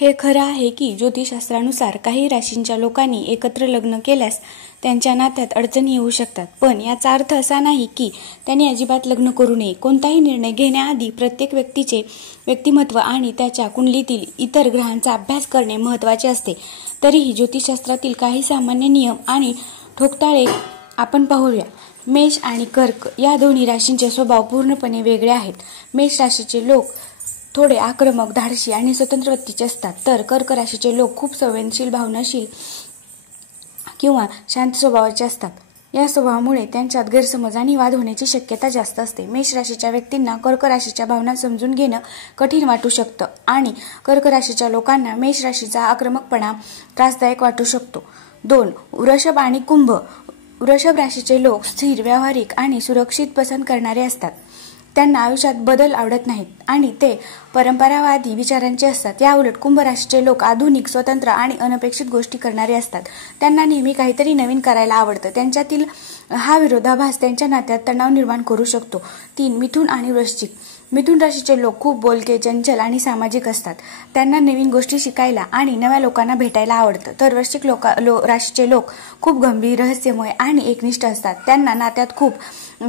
हे खरं आहे की ज्योतिषशास्त्रानुसार काही राशींच्या लोकांनी एकत्र लग्न केल्यास त्यांच्या नात्यात अडचणी येऊ शकतात, पण याचा अर्थ असा नाही की त्यांनी अजिबात लग्न करू नये. कोणताही निर्णय घेण्याआधी प्रत्येक व्यक्तीचे व्यक्तिमत्व आणि त्याच्या कुंडलीतील इतर ग्रहांचा अभ्यास करणे महत्त्वाचे असते. तरीही ज्योतिषशास्त्रातील काही सामान्य नियम आणि ठोकताळे आपण पाहूया. मेष आणि कर्क या दोन्ही राशींचे स्वभाव पूर्णपणे वेगळे आहेत. मेष राशीचे लोक थोडे आक्रमक, धाडसी आणि स्वतंत्र वृत्तीचे असतात, तर कर्क राशीचे लोक खूप संवेदनशील, भावनाशील किंवा शांत स्वभावाचे असतात. या स्वभावामुळे त्यांच्यात गैरसमज आणि वाद होण्याची शक्यता जास्त असते. मेष राशीच्या व्यक्तींना कर्क राशीच्या भावना समजून घेणं कठीण वाटू शकतं आणि कर्क राशीच्या लोकांना मेष राशीचा आक्रमकपणा त्रासदायक वाटू शकतो. 2. वृषभ आणि कुंभ. वृषभ राशीचे लोक स्थिर, व्यावहारिक आणि सुरक्षित पसंत करणारे असतात. त्यांना आयुष्यात बदल आवडत नाहीत आणि ते परंपरावादी विचारांचे असतात. याउलट कुंभ राशीचे लोक आधुनिक, स्वतंत्र आणि अनपेक्षित गोष्टी करणारे असतात. त्यांना नेहमी काहीतरी नवीन करायला आवडतं. त्यांच्यातील हा विरोधाभास त्यांच्या नात्यात तणाव निर्माण करू शकतो. 3. मिथुन आणि वृश्चिक. मिथुन राशीचे लोक खूप बोलके, चंचल आणि सामाजिक असतात. त्यांना नवीन गोष्टी शिकायला आणि नव्या लोकांना भेटायला आवडतं. तर वृश्चिक राशीचे लोक खूप गंभीर, रहस्यमय आणि एकनिष्ठ असतात. त्यांना नात्यात खूप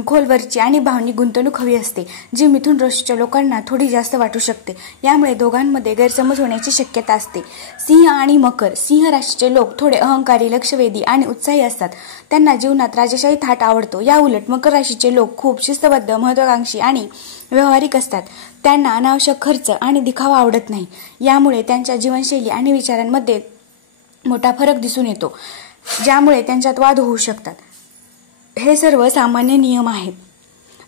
खोलवरची आणि भावनिक गुंतवणूक हवी असते, जी मिथुन राशीच्या लोकांना थोडी जास्त वाटू शकते. यामुळे दोघांमध्ये गैरसमज होण्याची शक्यता असते. सिंह आणि मकर. सिंह राशीचे लोक थोडे अहंकारी, लक्षवेधी आणि उत्साही असतात. त्यांना जीवनात राजेशाही थाट आवडतो. याउलट मकर राशीचे लोक खूप शिस्तबद्ध, महत्वाकांक्षी आणि व्यावहारिक असतात. त्यांना अनावश्यक खर्च आणि दिखावा आवडत नाही. यामुळे त्यांच्या जीवनशैली आणि विचारांमध्ये मोठा फरक दिसून येतो, ज्यामुळे त्यांच्यात वाद होऊ शकतात. हे सर्व सामान्य नियम आहेत.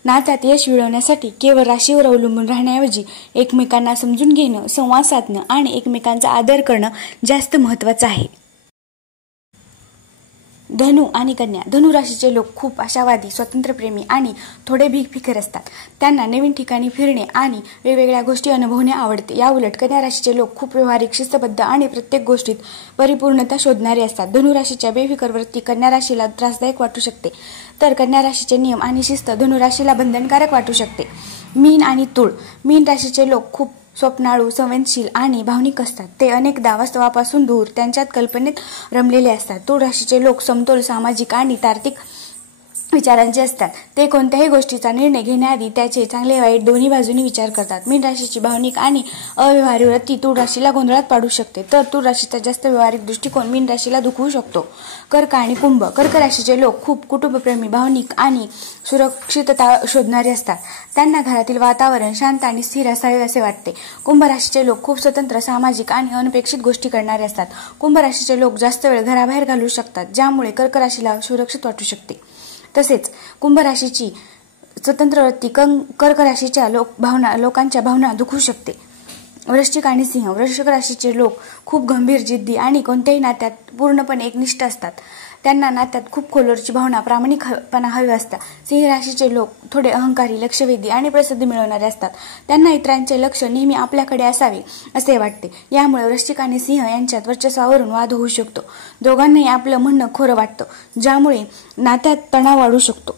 नात्यात यश मिळवण्यासाठी केवळ राशीवर अवलंबून राहण्याऐवजी एकमेकांना समजून घेणं, संवाद साधणं आणि एकमेकांचा आदर करणं जास्त महत्त्वाचं आहे. धनु आणि कन्या. धनु राशीचे लोक खूप आशावादी, स्वातंत्र्यप्रेमी आणि थोडे भीकफिकर असतात. त्यांना नवीन ठिकाणी फिरणे आणि वेगवेगळ्या गोष्टी अनुभवणे आवडते. याउलट कन्या राशीचे लोक खूप व्यावहारिक, शिस्तबद्ध आणि प्रत्येक गोष्टीत परिपूर्णता शोधणारे असतात. धनु राशीच्या बेफिकर वृत्ती कन्या राशीला त्रासदायक वाटू शकते, तर कन्या राशीचे नियम आणि शिस्त धनु राशीला बंधनकारक वाटू शकते. मीन आणि तुळ. मीन राशीचे लोक खूप स्वप्नाळू, संवेदनशील आणि भावनिक असतात. ते अनेकदा वास्तवापासून दूर त्यांच्यात कल्पनेत रमलेले असतात. तुळ राशीचे लोक समतोल, सामाजिक आणि तार्किक विचारांचे असतात. ते कोणत्याही गोष्टीचा निर्णय घेण्याआधी त्याचे चांगले वाईट दोन्ही बाजूंनी विचार करतात. मीन राशीची भावनिक आणि अव्यवहारी वृत्ती तुळ राशीला गोंधळात पाडू शकते, तर तुळ राशीचा जास्त व्यावहारिक दृष्टिकोन मीन राशीला दुखवू शकतो. कर्क आणि कुंभ. कर्क राशीचे लोक खूप कुटुंबप्रेमी, भावनिक आणि सुरक्षितता शोधणारे असतात. त्यांना घरातील वातावरण शांत आणि स्थिर असावे असे वाटते. कुंभ राशीचे लोक खूप स्वतंत्र, सामाजिक आणि अनपेक्षित गोष्टी करणारे असतात. कुंभ राशीचे लोक जास्त वेळ घराबाहेर घालवू शकतात, ज्यामुळे कर्क राशीला सुरक्षित वाटू शकते. तसेच कुंभ राशीची स्वतंत्र वृत्ती कर्क राशीच्या लोकांच्या भावना दुखवू शकते. वृश्चिक आणि सिंह. वृश्चिक राशीचे लोक खूप गंभीर, जिद्दी आणि कोणत्याही नात्यात पूर्णपणे एकनिष्ठ असतात. त्यांना नात्यात खूप खोलवरची भावना, प्रामाणिकपणा हवे असतात. सिंह राशीचे लोक थोडे अहंकारी, लक्षवेधी आणि प्रसिद्धी मिळवणारे असतात. त्यांना इतरांचे लक्ष नेहमी आपल्याकडे असावे असे वाटते. यामुळे वृश्चिक आणि सिंह यांच्यात वर्चस्वावरून वाद होऊ शकतो. दोघांनाही आपलं म्हणणं खरं वाटतं, ज्यामुळे नात्यात तणाव वाढू शकतो.